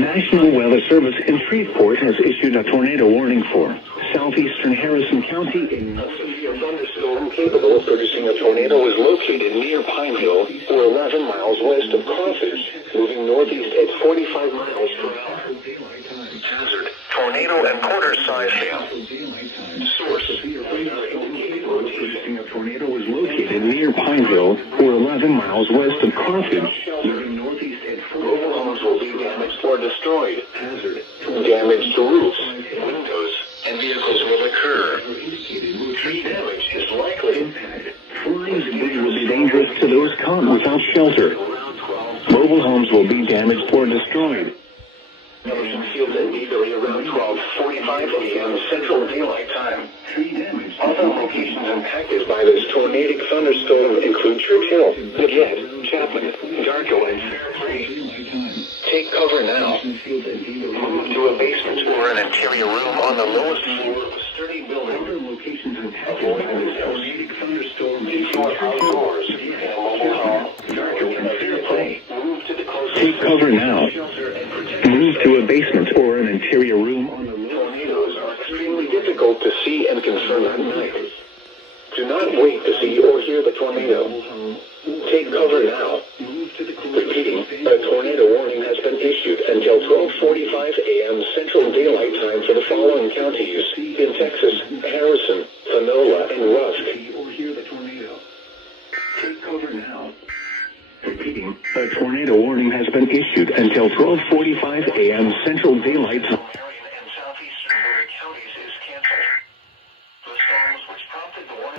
National Weather Service in Shreveport has issued a tornado warning for southeastern Harrison County. A severe thunderstorm capable of producing a tornado is located near Pineville, or 11 miles west of Carthage, moving northeast at 45 miles per hour. Hazard: tornado and quarter-size hail. Source: a tornado is located near Pineville, or 11 miles west of Carthage, moving northeast at 45 miles. Mobile homes will be damaged or destroyed. Hazard: damage to roofs, windows, and vehicles will occur. Tree damage is likely. Flying debris will be dangerous to those caught without shelter. Mobile homes will be damaged or destroyed. Fields and Eagerly around 12:45 a.m. Central Daylight Time. Other locations impacted by this tornadic thunderstorm include Churchill, Leggett, Chapman, Darko, and Fairplay. Take cover now. Move to a basement or an interior room on the lowest floor of a sturdy building. Other locations impacted by this tornadic thunderstorm include outdoors in a mobile home, Darko, and Fairplay. Move to the closest. Take cover now. Move to a basement or an interior room on the low. Tornadoes are extremely difficult to see and confirm at night. Do not wait to see or hear the tornado. Take cover now. Repeating, a tornado warning has been issued until 12:45 a.m. Central Daylight Time for the following counties in Texas: Harrison, Panola, and Rusk. Take cover now. Repeating, a tornado warning has been issued until 12:45 a.m. Central Daylight Time.